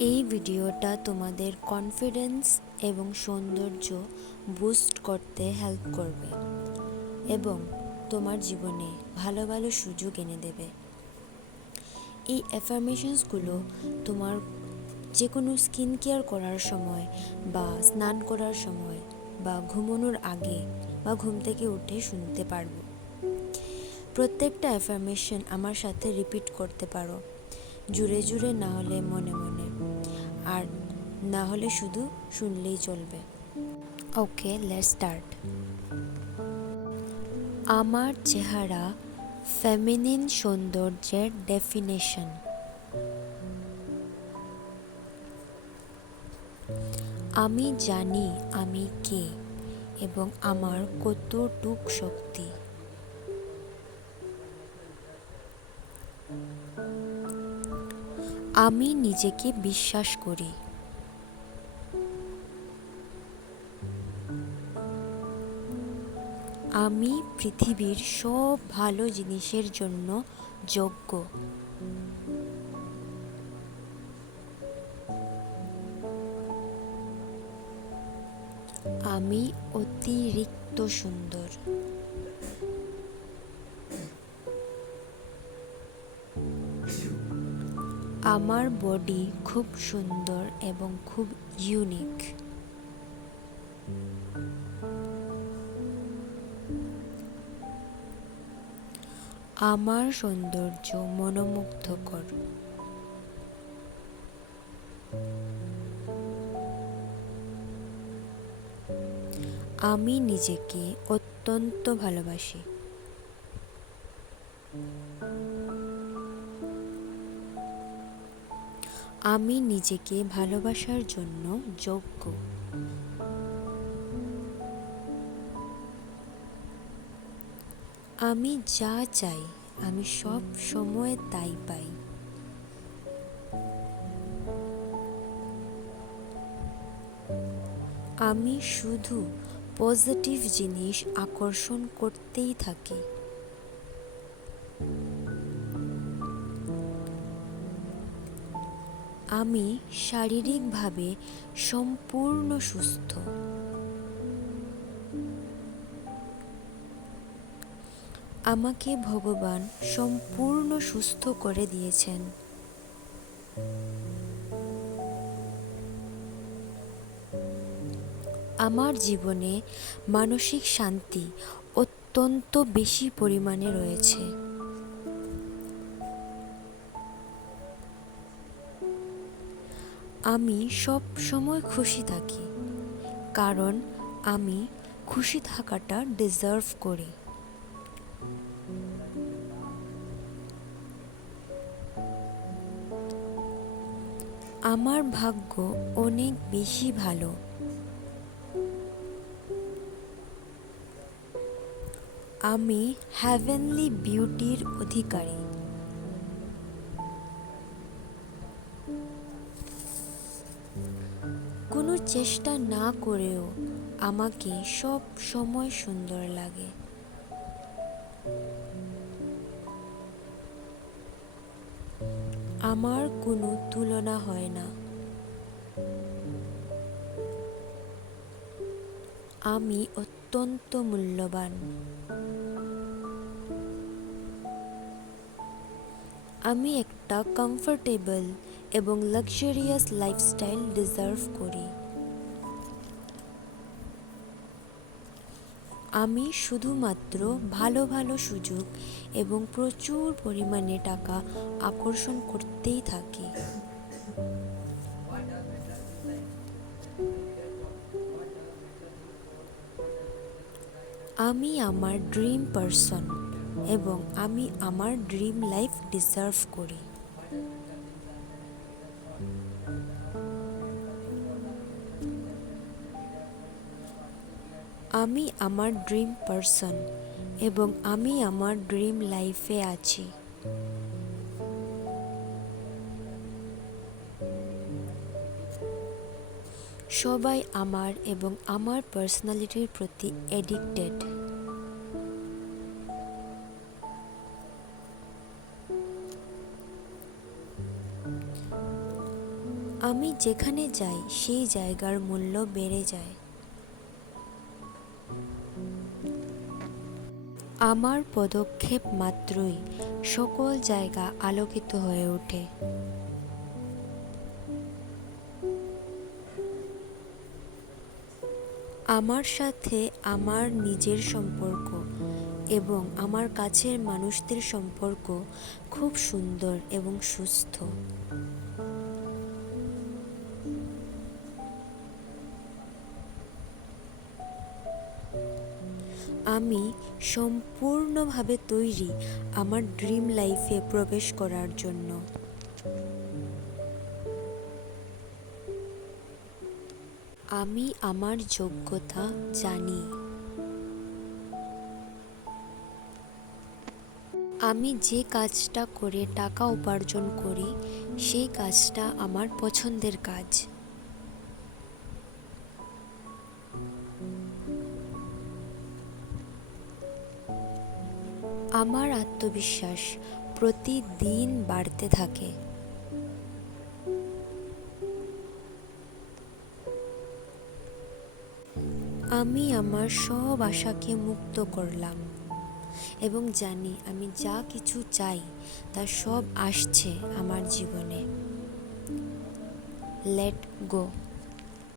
এই ভিডিওটা তোমাদের কনফিডেন্স এবং সৌন্দর্য বুস্ট করতে হেল্প করবে এবং তোমার জীবনে ভালো ভালো সুযোগ এনে দেবে। এই অ্যাফার্মেশনসগুলো তোমার যে কোনো স্কিন কেয়ার করার সময় বা স্নান করার সময় বা ঘুমানোর আগে বা ঘুম থেকে উঠে শুনতে পারবো। প্রত্যেকটা অ্যাফার্মেশন আমার সাথে রিপিট করতে পারো, জুড়ে জুড়ে না হলে মনে মনে, আর না হলে শুধু শুনলেই চলবে। ওকে, লেটস স্টার্ট। আমার চেহারা ফেমিনিন সৌন্দর্যের ডেফিনেশন। আমি জানি আমি কে এবং আমার কতটুক শক্তি। আমি নিজেকে বিশ্বাস করি। আমি পৃথিবীর সব ভালো জিনিসের জন্য যোগ্য। আমি অতিরিক্ত সুন্দর। আমার বডি খুব সুন্দর এবং খুব ইউনিক। আমার সৌন্দর্য মনোমুগ্ধকর। আমি নিজেকে অত্যন্ত ভালোবাসি। আমি নিজেকে ভালোবাসার জন্য যোগ্য। আমি যা চাই আমি সব সময় তাই পাই। আমি শুধু পজিটিভ জিনিস আকর্ষণ করতেই থাকি। আমি শারীরিকভাবে সম্পূর্ণ সুস্থ। আমাকে ভগবান সম্পূর্ণ সুস্থ করে দিয়েছেন। আমার জীবনে মানসিক শান্তি অত্যন্ত বেশি পরিমাণে রয়েছে। আমি সব সময় খুশি থাকি কারণ আমি খুশি থাকাটা ডিজার্ভ করি। আমার ভাগ্য অনেক বেশি ভালো। আমি হেভেনলি বিউটির অধিকারী। কোনো চেষ্টা না করেও আমাকে সব সময় সুন্দর লাগে। আমার কোনো তুলনা হয় না। আমি অত্যন্ত মূল্যবান। আমি একটা কমফোর্টেবল এবং লাক্সারিয়াস লাইফস্টাইল ডিজার্ভ করি। আমি শুধুমাত্র ভালো ভালো সুযোগ এবং প্রচুর পরিমাণে টাকা আকর্ষণ করতেই থাকি। আমি আমার ড্রিম পারসন এবং আমি আমার ড্রিম লাইফ ডিজার্ভ করি। আমি আমার ড্রিম পারসন এবং আমি আমার ড্রিম লাইফে আছি। সবাই আমার এবং আমার পার্সোনালিটির প্রতি অ্যাডিক্টেড। আমি যেখানে যাই সেই জায়গার মূল্য বেড়ে যায়। আমার পদক্ষেপ মাত্রই সকল জায়গা আলোকিত হয়ে ওঠে। আমার সাথে আমার নিজের সম্পর্ক এবং আমার কাছের মানুষদের সম্পর্ক খুব সুন্দর এবং সুস্থ। আমি সম্পূর্ণভাবে তৈরি আমার ড্রিম লাইফে প্রবেশ করার জন্য। আমি আমার যোগ্যতা জানি। আমি যে কাজটা করে টাকা উপার্জন করি সেই কাজটা আমার পছন্দের কাজ। আমার আত্মবিশ্বাস প্রতিদিন বাড়তে থাকে। আমি আমার সব আশাকে মুক্ত করলাম এবং জানি আমি যা কিছু চাই তা সব আসছে আমার জীবনে। Let go.